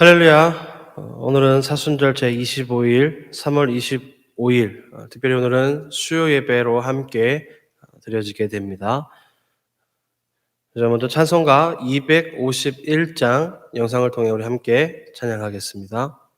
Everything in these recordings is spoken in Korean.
할렐루야. 오늘은 사순절 제25일 3월 25일, 특별히 오늘은 수요 예배로 함께 드려지게 됩니다. 먼저 찬송가 251장 영상을 통해 우리 함께 찬양하겠습니다.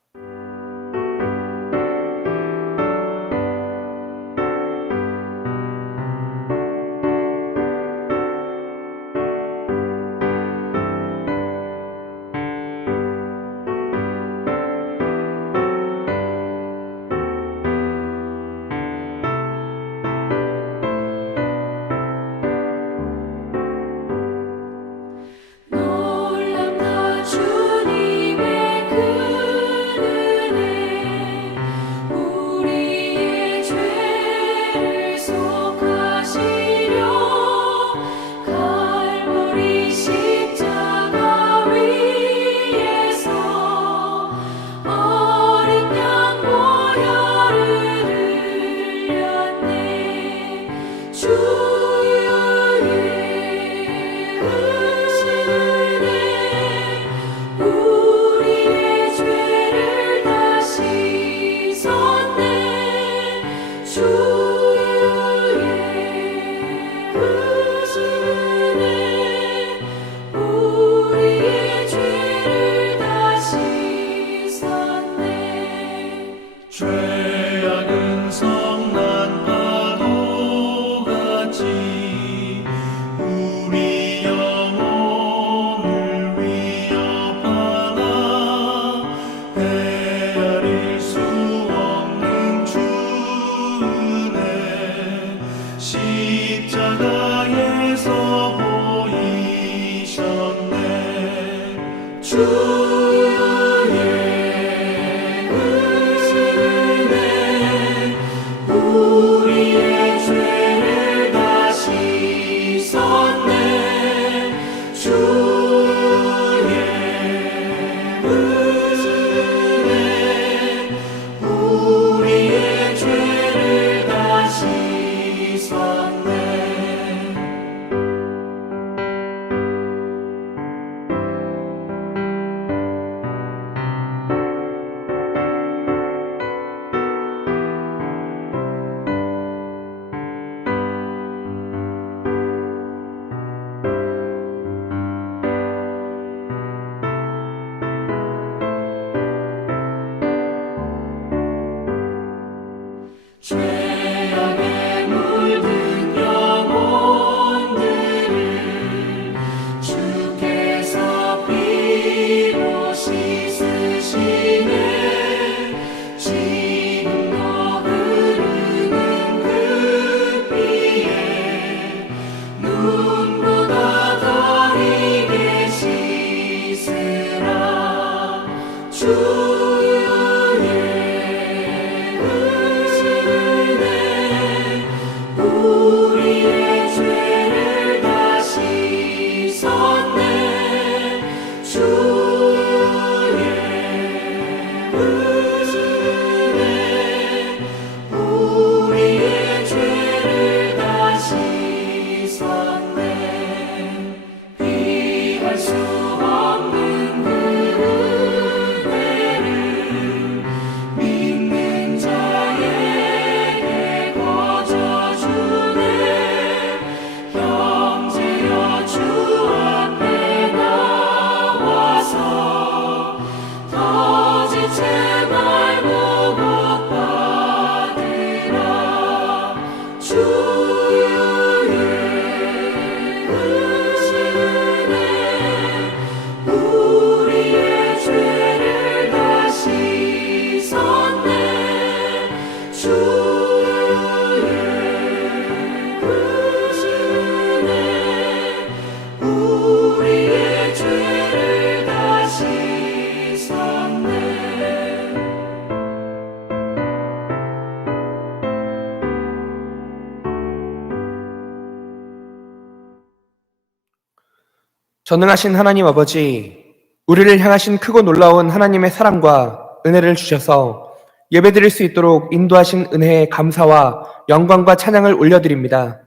전능하신 하나님 아버지, 우리를 향하신 크고 놀라운 하나님의 사랑과 은혜를 주셔서 예배드릴 수 있도록 인도하신 은혜에 감사와 영광과 찬양을 올려드립니다.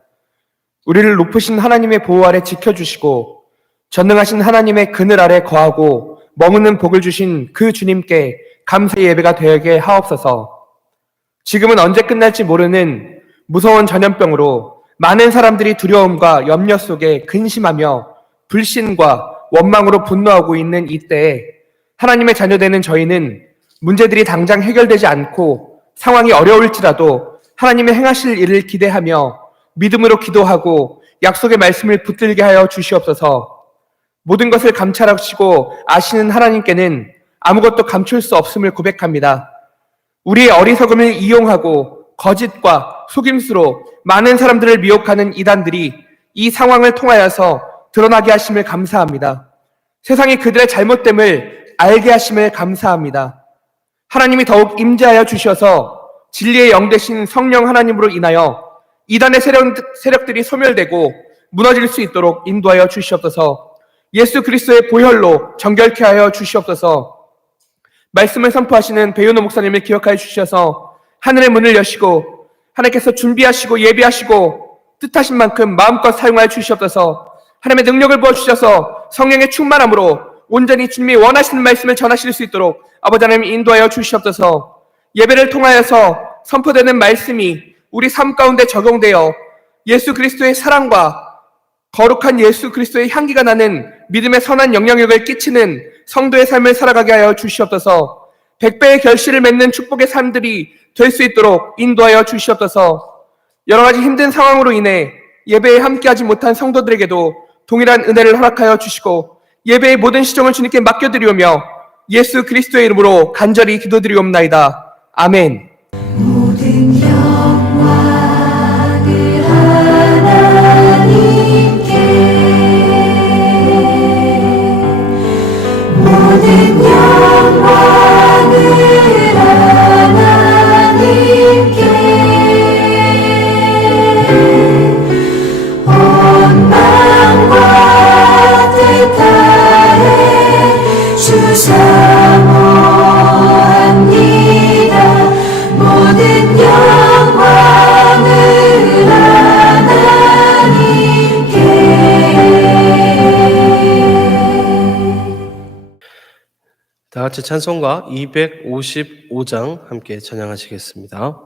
우리를 높으신 하나님의 보호 아래 지켜주시고 전능하신 하나님의 그늘 아래 거하고 머무는 복을 주신 그 주님께 감사의 예배가 되게 하옵소서. 지금은 언제 끝날지 모르는 무서운 전염병으로 많은 사람들이 두려움과 염려 속에 근심하며 불신과 원망으로 분노하고 있는 이때에 하나님의 자녀되는 저희는 문제들이 당장 해결되지 않고 상황이 어려울지라도 하나님의 행하실 일을 기대하며 믿음으로 기도하고 약속의 말씀을 붙들게 하여 주시옵소서. 모든 것을 감찰하시고 아시는 하나님께는 아무것도 감출 수 없음을 고백합니다. 우리의 어리석음을 이용하고 거짓과 속임수로 많은 사람들을 미혹하는 이단들이 이 상황을 통하여서 드러나게 하심을 감사합니다. 세상이 그들의 잘못됨을 알게 하심을 감사합니다. 하나님이 더욱 임재하여 주셔서 진리의 영 되신 성령 하나님으로 인하여 이단의 세력들이 소멸되고 무너질 수 있도록 인도하여 주시옵소서. 예수 그리스도의 보혈로 정결케 하여 주시옵소서. 말씀을 선포하시는 배윤호 목사님을 기억하여 주셔서 하늘의 문을 여시고 하나님께서 준비하시고 예비하시고 뜻하신 만큼 마음껏 사용하여 주시옵소서. 하나님의 능력을 부어주셔서 성령의 충만함으로 온전히 주님이 원하시는 말씀을 전하실 수 있도록 아버지 하나님 인도하여 주시옵소서. 예배를 통하여서 선포되는 말씀이 우리 삶 가운데 적용되어 예수 그리스도의 사랑과 거룩한 예수 그리스도의 향기가 나는 믿음의 선한 영향력을 끼치는 성도의 삶을 살아가게 하여 주시옵소서. 100배의 결실을 맺는 축복의 삶들이 될 수 있도록 인도하여 주시옵소서. 여러 가지 힘든 상황으로 인해 예배에 함께하지 못한 성도들에게도 동일한 은혜를 허락하여 주시고 예배의 모든 시정을 주님께 맡겨드리오며 예수 그리스도의 이름으로 간절히 기도드리옵나이다. 아멘. 모든 영광을 하나님께, 모든 영광을 하나님께, 온 마음과 뜻 다해 주 사모합니다. 모든 영광을 하나님께. 다 같이 찬송가 255장 함께 찬양하시겠습니다.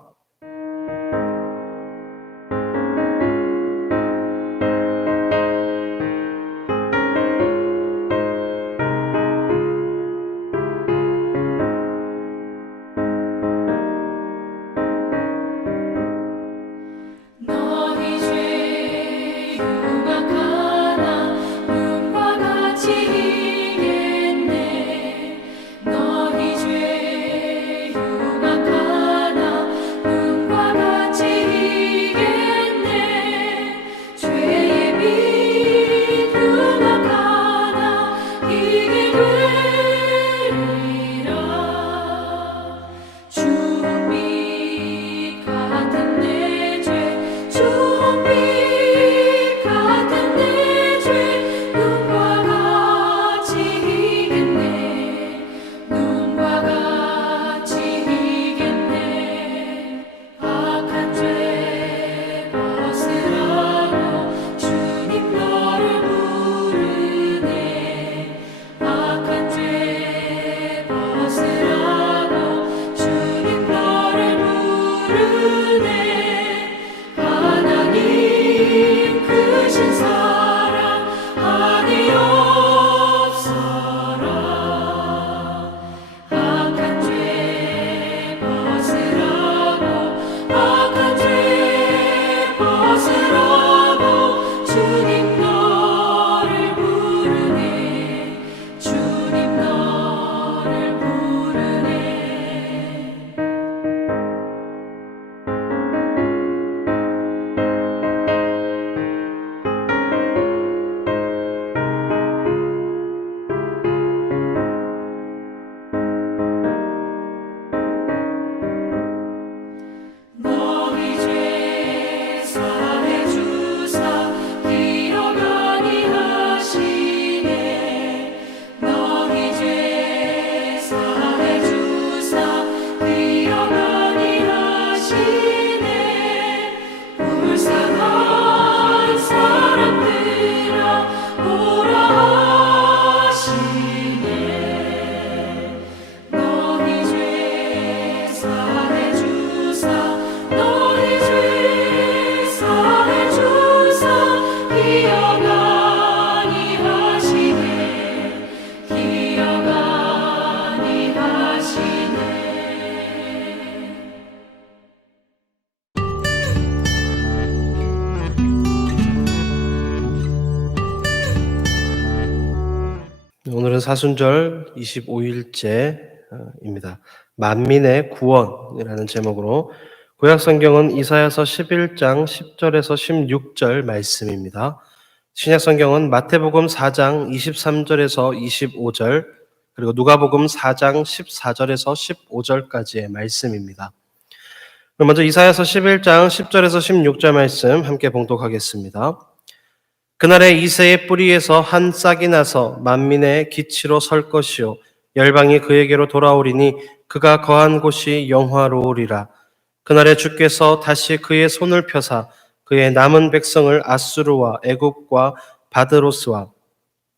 너희 죄 흉악하나 눈과 같이 이겠네. 너희 죄 흉악하나 오늘은 사순절 25일째입니다. 만민의 구원이라는 제목으로 구약 성경은 이사야서 11장 10절에서 16절 말씀입니다. 신약 성경은 마태복음 4장 23절에서 25절 그리고 누가복음 4장 14절에서 15절까지의 말씀입니다. 그럼 먼저 이사야서 11장 10절에서 16절 말씀 함께 봉독하겠습니다. 그날에 이새의 뿌리에서 한 싹이 나서 만민의 기치로 설 것이요 열방이 그에게로 돌아오리니 그가 거한 곳이 영화로우리라. 그날에 주께서 다시 그의 손을 펴사 그의 남은 백성을 아수르와 애굽과 바드로스와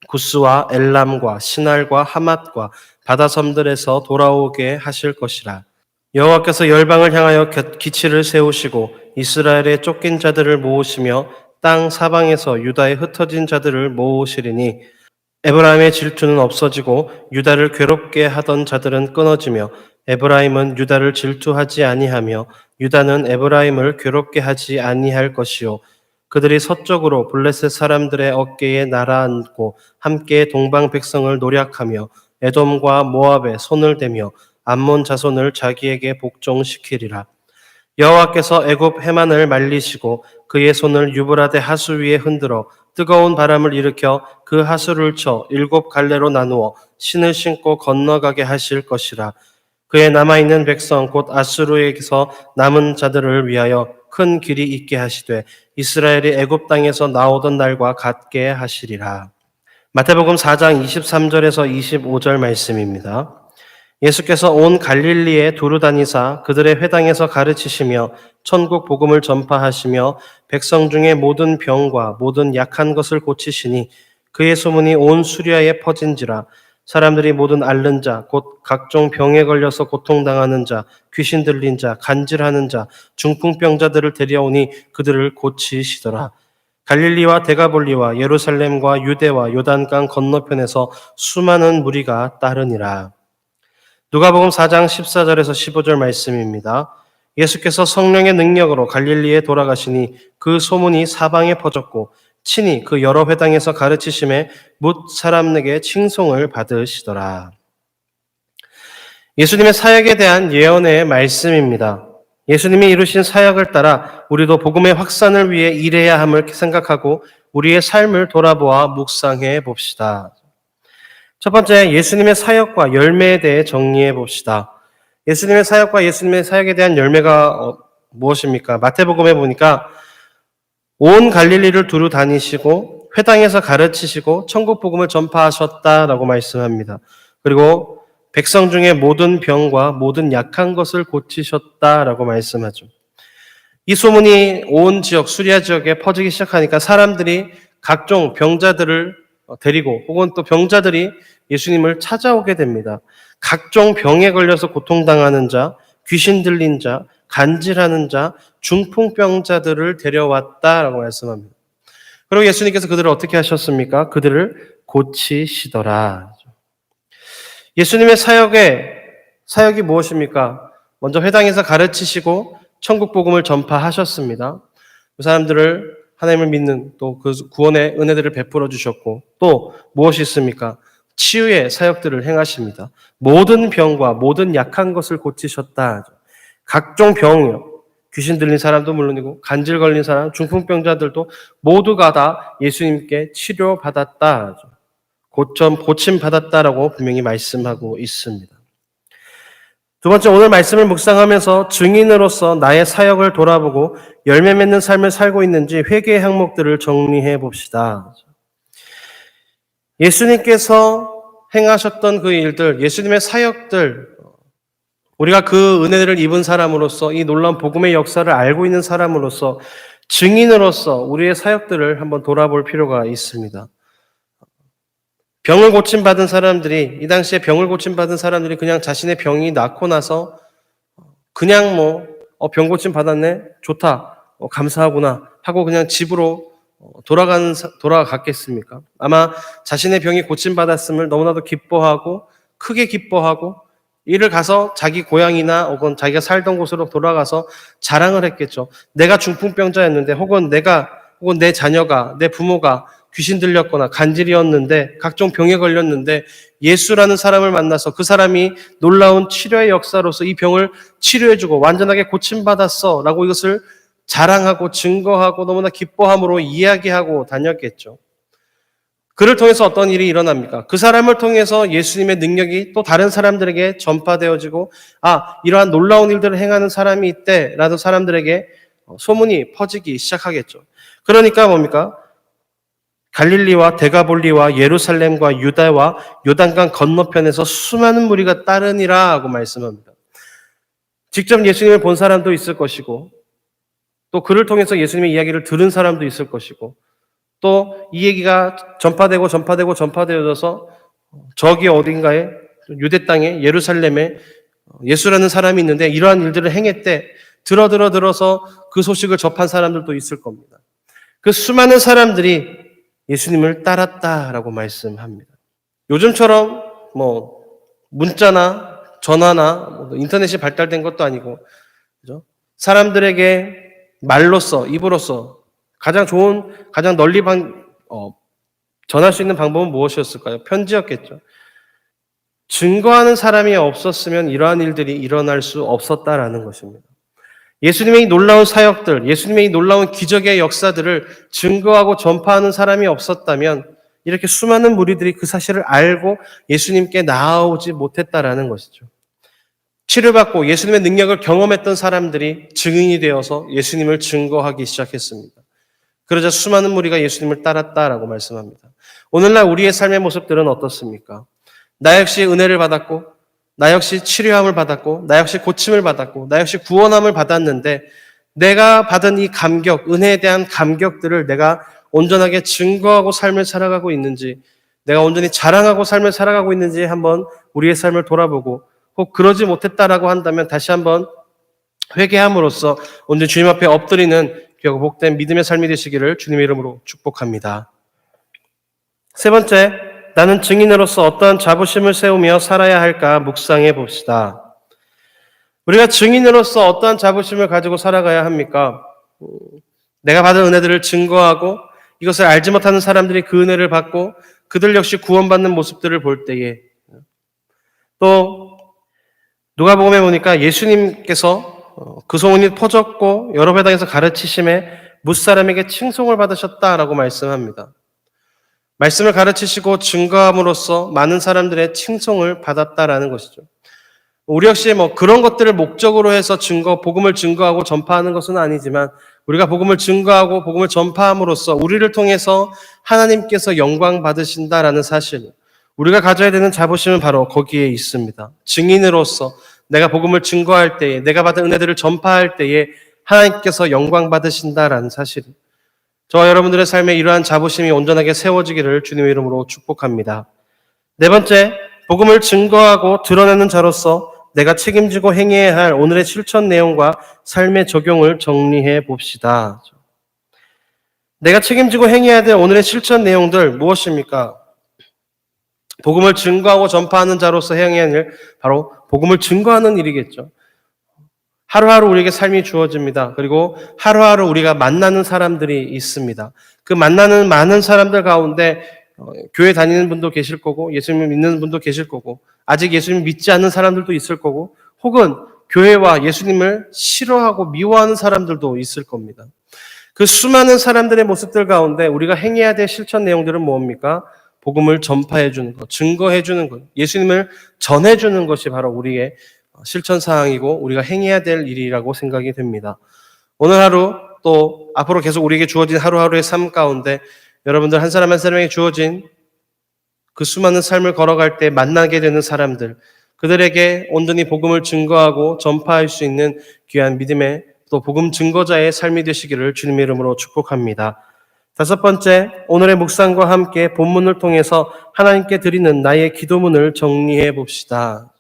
구스와 엘람과 시날과 하맛과 바다섬들에서 돌아오게 하실 것이라. 여호와께서 열방을 향하여 기치를 세우시고 이스라엘의 쫓긴 자들을 모으시며 땅 사방에서 유다에 흩어진 자들을 모으시리니 에브라임의 질투는 없어지고 유다를 괴롭게 하던 자들은 끊어지며 에브라임은 유다를 질투하지 아니하며 유다는 에브라임을 괴롭게 하지 아니할 것이요 그들이 서쪽으로 블레셋 사람들의 어깨에 날아앉고 함께 동방 백성을 노략하며 에돔과 모압에 손을 대며 암몬 자손을 자기에게 복종시키리라. 여호와께서 애굽 해만을 말리시고 그의 손을 유브라데 하수 위에 흔들어 뜨거운 바람을 일으켜 그 하수를 쳐 7 갈래로 나누어 신을 신고 건너가게 하실 것이라. 그의 남아있는 백성 곧 아수르에게서 남은 자들을 위하여 큰 길이 있게 하시되 이스라엘이 애굽 땅에서 나오던 날과 같게 하시리라. 마태복음 4장 23절에서 25절 말씀입니다. 예수께서 온 갈릴리에 두루 다니사 그들의 회당에서 가르치시며 천국 복음을 전파하시며 백성 중에 모든 병과 모든 약한 것을 고치시니 그의 소문이 온 수리아에 퍼진지라. 사람들이 모든 앓는 자 곧 각종 병에 걸려서 고통당하는 자 귀신 들린 자 간질하는 자 중풍병자들을 데려오니 그들을 고치시더라. 갈릴리와 데가볼리와 예루살렘과 유대와 요단강 건너편에서 수많은 무리가 따르니라. 누가복음 4장 14절에서 15절 말씀입니다. 예수께서 성령의 능력으로 갈릴리에 돌아가시니 그 소문이 사방에 퍼졌고 친히 그 여러 회당에서 가르치심에 뭇 사람에게 칭송을 받으시더라. 예수님의 사역에 대한 예언의 말씀입니다. 예수님이 이루신 사역을 따라 우리도 복음의 확산을 위해 일해야 함을 생각하고 우리의 삶을 돌아보아 묵상해 봅시다. 첫 번째, 예수님의 사역과 열매에 대해 정리해 봅시다. 예수님의 사역과 예수님의 사역에 대한 열매가 무엇입니까? 마태복음에 보니까 온 갈릴리를 두루 다니시고 회당에서 가르치시고 천국 복음을 전파하셨다라고 말씀합니다. 그리고 백성 중에 모든 병과 모든 약한 것을 고치셨다라고 말씀하죠. 이 소문이 온 지역, 수리아 지역에 퍼지기 시작하니까 사람들이 각종 병자들을 데리고 혹은 또 병자들이 예수님을 찾아오게 됩니다. 각종 병에 걸려서 고통당하는 자, 귀신 들린 자, 간질하는 자, 중풍병자들을 데려왔다라고 말씀합니다. 그리고 예수님께서 그들을 어떻게 하셨습니까? 그들을 고치시더라. 예수님의 사역이 무엇입니까? 먼저 회당에서 가르치시고 천국 복음을 전파하셨습니다. 그 사람들을 하나님을 믿는 또 그 구원의 은혜들을 베풀어 주셨고 또 무엇이 있습니까? 치유의 사역들을 행하십니다. 모든 병과 모든 약한 것을 고치셨다. 각종 병이요. 귀신 들린 사람도 물론이고 간질 걸린 사람, 중풍병자들도 모두가 다 예수님께 치료받았다. 고침 받았다라고 분명히 말씀하고 있습니다. 두 번째, 오늘 말씀을 묵상하면서 증인으로서 나의 사역을 돌아보고 열매 맺는 삶을 살고 있는지 회개의 항목들을 정리해 봅시다. 예수님께서 행하셨던 그 일들, 예수님의 사역들, 우리가 그 은혜를 입은 사람으로서 이 놀라운 복음의 역사를 알고 있는 사람으로서 증인으로서 우리의 사역들을 한번 돌아볼 필요가 있습니다. 병을 고침받은 사람들이, 이 당시에 병을 고침받은 사람들이 그냥 자신의 병이 낫고 나서 그냥 병 고침 받았네? 좋다. 감사하구나. 하고 그냥 집으로 돌아갔겠습니까? 아마 자신의 병이 고침받았음을 너무나도 기뻐하고 크게 기뻐하고 이를 가서 자기 고향이나 혹은 자기가 살던 곳으로 돌아가서 자랑을 했겠죠. 내가 중풍병자였는데 혹은 내 자녀가 내 부모가 귀신 들렸거나 간질이었는데 각종 병에 걸렸는데 예수라는 사람을 만나서 그 사람이 놀라운 치료의 역사로서 이 병을 치료해주고 완전하게 고침받았어 라고 이것을 자랑하고 증거하고 너무나 기뻐함으로 이야기하고 다녔겠죠. 그를 통해서 어떤 일이 일어납니까? 그 사람을 통해서 예수님의 능력이 또 다른 사람들에게 전파되어지고 이러한 놀라운 일들을 행하는 사람이 있대 라도 사람들에게 소문이 퍼지기 시작하겠죠. 그러니까 뭡니까? 갈릴리와 데가볼리와 예루살렘과 유다와 요단강 건너편에서 수많은 무리가 따르니라 하고 말씀합니다. 직접 예수님을 본 사람도 있을 것이고 또 그를 통해서 예수님의 이야기를 들은 사람도 있을 것이고 또 이 얘기가 전파되어져서 저기 어딘가에 유대 땅에 예루살렘에 예수라는 사람이 있는데 이러한 일들을 행했대 들어서 그 소식을 접한 사람들도 있을 겁니다. 그 수많은 사람들이 예수님을 따랐다라고 말씀합니다. 요즘처럼 문자나 전화나 인터넷이 발달된 것도 아니고 그죠? 사람들에게 말로써 입으로써 가장 널리 전할 수 있는 방법은 무엇이었을까요? 편지였겠죠. 증거하는 사람이 없었으면 이러한 일들이 일어날 수 없었다라는 것입니다. 예수님의 이 놀라운 사역들, 예수님의 이 놀라운 기적의 역사들을 증거하고 전파하는 사람이 없었다면 이렇게 수많은 무리들이 그 사실을 알고 예수님께 나아오지 못했다라는 것이죠. 치료받고 예수님의 능력을 경험했던 사람들이 증인이 되어서 예수님을 증거하기 시작했습니다. 그러자 수많은 무리가 예수님을 따랐다라고 말씀합니다. 오늘날 우리의 삶의 모습들은 어떻습니까? 나 역시 은혜를 받았고 나 역시 치료함을 받았고 나 역시 고침을 받았고 나 역시 구원함을 받았는데 내가 받은 이 감격, 은혜에 대한 감격들을 내가 온전하게 증거하고 삶을 살아가고 있는지 내가 온전히 자랑하고 삶을 살아가고 있는지 한번 우리의 삶을 돌아보고 혹 그러지 못했다라고 한다면 다시 한번 회개함으로써 온전히 주님 앞에 엎드리는 귀하고 복된 믿음의 삶이 되시기를 주님의 이름으로 축복합니다. 세 번째, 나는 증인으로서 어떠한 자부심을 세우며 살아야 할까 묵상해 봅시다. 우리가 증인으로서 어떠한 자부심을 가지고 살아가야 합니까? 내가 받은 은혜들을 증거하고 이것을 알지 못하는 사람들이 그 은혜를 받고 그들 역시 구원받는 모습들을 볼 때에 또 누가복음에 보니까 예수님께서 그 소문이 퍼졌고 여러 회당에서 가르치심에 무사람에게 칭송을 받으셨다라고 말씀합니다. 말씀을 가르치시고 증거함으로써 많은 사람들의 칭송을 받았다라는 것이죠. 우리 역시 그런 것들을 목적으로 해서 복음을 증거하고 전파하는 것은 아니지만 우리가 복음을 증거하고 복음을 전파함으로써 우리를 통해서 하나님께서 영광 받으신다라는 사실, 우리가 가져야 되는 자부심은 바로 거기에 있습니다. 증인으로서 내가 복음을 증거할 때에, 내가 받은 은혜들을 전파할 때에 하나님께서 영광 받으신다라는 사실, 저와 여러분들의 삶에 이러한 자부심이 온전하게 세워지기를 주님의 이름으로 축복합니다. 네 번째, 복음을 증거하고 드러내는 자로서 내가 책임지고 행해야 할 오늘의 실천 내용과 삶의 적용을 정리해 봅시다. 내가 책임지고 행해야 될 오늘의 실천 내용들 무엇입니까? 복음을 증거하고 전파하는 자로서 행해야 할 일, 바로 복음을 증거하는 일이겠죠. 하루하루 우리에게 삶이 주어집니다. 그리고 하루하루 우리가 만나는 사람들이 있습니다. 그 만나는 많은 사람들 가운데 교회 다니는 분도 계실 거고 예수님을 믿는 분도 계실 거고 아직 예수님 믿지 않는 사람들도 있을 거고 혹은 교회와 예수님을 싫어하고 미워하는 사람들도 있을 겁니다. 그 수많은 사람들의 모습들 가운데 우리가 행해야 될 실천 내용들은 뭡니까? 복음을 전파해 주는 것, 증거해 주는 것, 예수님을 전해 주는 것이 바로 우리의 실천 사항이고 우리가 행해야 될 일이라고 생각이 됩니다. 오늘 하루 또 앞으로 계속 우리에게 주어진 하루하루의 삶 가운데 여러분들 한 사람 한 사람에게 주어진 그 수많은 삶을 걸어갈 때 만나게 되는 사람들, 그들에게 온전히 복음을 증거하고 전파할 수 있는 귀한 믿음의 또 복음 증거자의 삶이 되시기를 주님의 이름으로 축복합니다. 다섯 번째, 오늘의 묵상과 함께 본문을 통해서 하나님께 드리는 나의 기도문을 정리해 봅시다.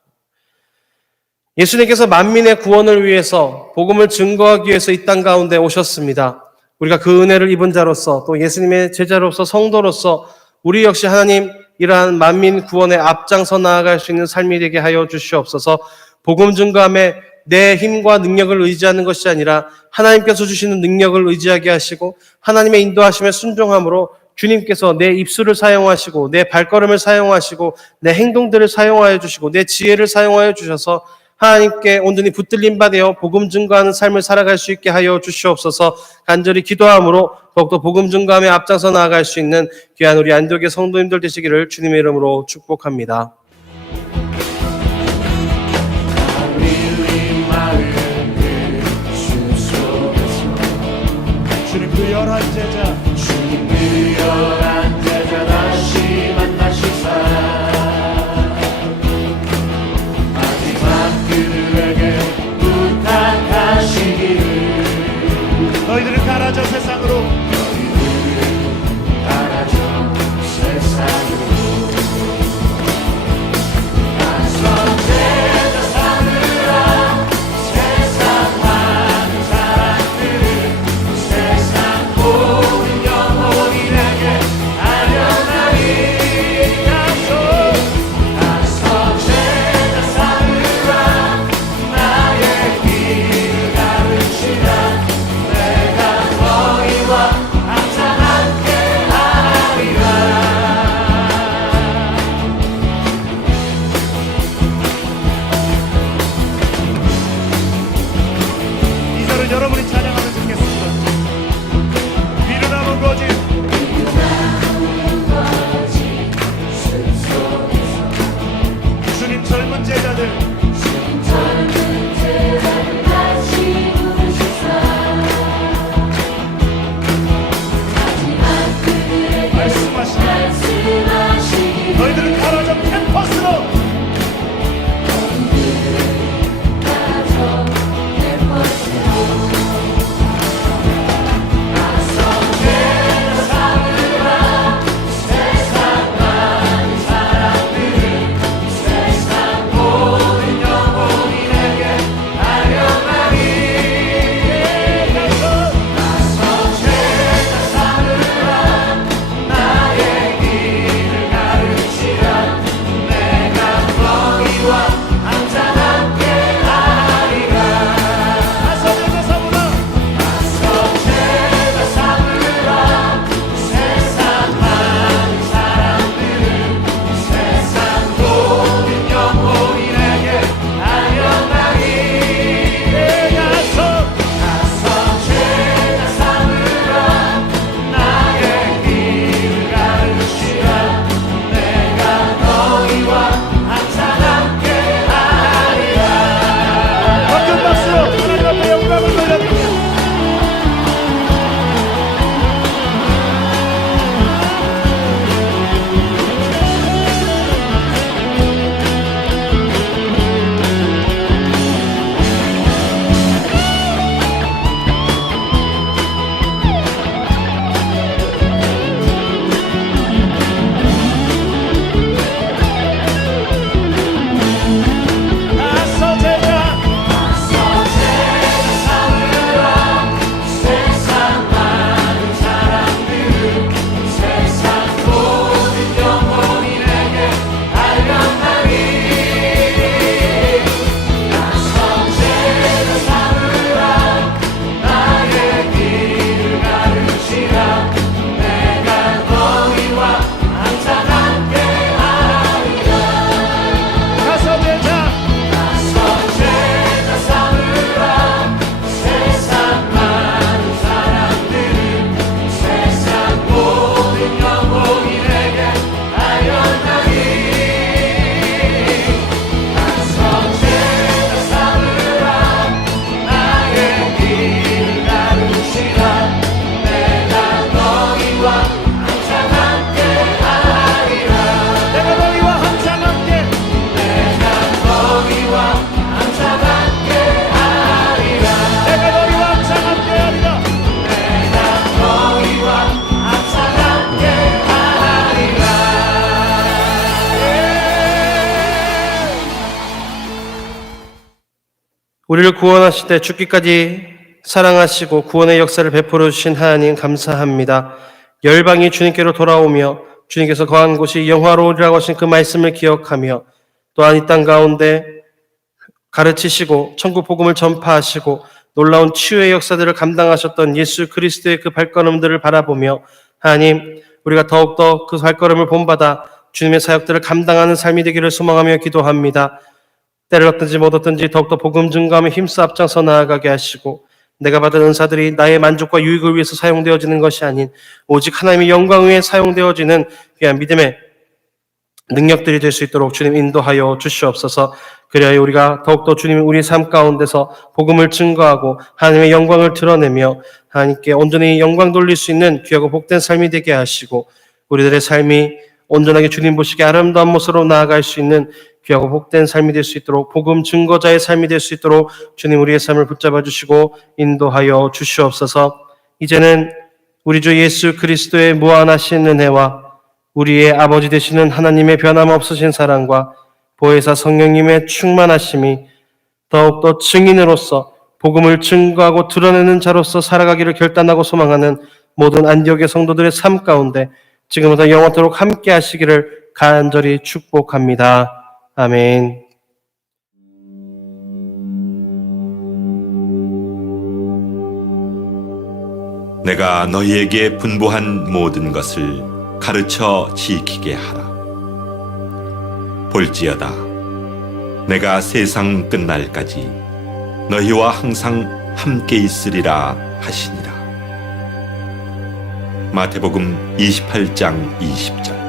예수님께서 만민의 구원을 위해서 복음을 증거하기 위해서 이 땅 가운데 오셨습니다. 우리가 그 은혜를 입은 자로서 또 예수님의 제자로서 성도로서 우리 역시 하나님 이러한 만민 구원에 앞장서 나아갈 수 있는 삶이 되게 하여 주시옵소서. 복음 증거함에 내 힘과 능력을 의지하는 것이 아니라 하나님께서 주시는 능력을 의지하게 하시고 하나님의 인도하심에 순종함으로 주님께서 내 입술을 사용하시고 내 발걸음을 사용하시고 내 행동들을 사용하여 주시고 내 지혜를 사용하여 주셔서 하나님께 온전히 붙들림 받아 복음 증거하는 삶을 살아갈 수 있게 하여 주시옵소서. 간절히 기도함으로 더욱더 복음 증거함에 앞장서 나아갈 수 있는 귀한 우리 안디옥의 성도님들 되시기를 주님의 이름으로 축복합니다. 주님 그 열한 제자 다시 만나시사 마지막 그들에게 부탁하시기를 너희들을 가라져 세상으로 가서 제자 삼으라 세상 많은 사람들을 세상 모든 영혼인에게 알려나리 가서 제자 삼으라 나의 길을 가르치라 내가 너희와 항상 함께 하리라. 이 절은 여러분이 찬양하면 좋겠습니다. 비를 남은 거짓 주님 젊은 제자들 다시 부르시사 마지막 그들에게 말씀하시기를 너희들은 가라져 캠퍼스로 가서 내 것으로 우리를 구원하실 때 죽기까지 사랑하시고 구원의 역사를 베풀어 주신 하나님 감사합니다. 열방이 주님께로 돌아오며 주님께서 거한 곳이 영화로우리라고 하신 그 말씀을 기억하며 또한 이 땅 가운데 가르치시고 천국 복음을 전파하시고 놀라운 치유의 역사들을 감당하셨던 예수 그리스도의 그 발걸음들을 바라보며 하나님 우리가 더욱더 그 발걸음을 본받아 주님의 사역들을 감당하는 삶이 되기를 소망하며 기도합니다. 때를 얻든지 못 얻든지 더욱더 복음 증거하며 힘써 앞장서 나아가게 하시고 내가 받은 은사들이 나의 만족과 유익을 위해서 사용되어지는 것이 아닌 오직 하나님의 영광 위에 사용되어지는 귀한 믿음의 능력들이 될 수 있도록 주님 인도하여 주시옵소서. 그리하여 우리가 더욱더 주님 우리 삶 가운데서 복음을 증거하고 하나님의 영광을 드러내며 하나님께 온전히 영광 돌릴 수 있는 귀하고 복된 삶이 되게 하시고 우리들의 삶이 온전하게 주님 보시기에 아름다운 모습으로 나아갈 수 있는 귀하고 복된 삶이 될 수 있도록 복음 증거자의 삶이 될 수 있도록 주님 우리의 삶을 붙잡아 주시고 인도하여 주시옵소서. 이제는 우리 주 예수 그리스도의 무한하신 은혜와 우리의 아버지 되시는 하나님의 변함없으신 사랑과 보혜사 성령님의 충만하심이 더욱더 증인으로서 복음을 증거하고 드러내는 자로서 살아가기를 결단하고 소망하는 모든 안디옥의 성도들의 삶 가운데 지금부터 영원토록 함께 하시기를 간절히 축복합니다. 아멘. 내가 너희에게 분부한 모든 것을 가르쳐 지키게 하라. 볼지어다 내가 세상 끝날까지 너희와 항상 함께 있으리라 하시니라. 마태복음 28장 20절.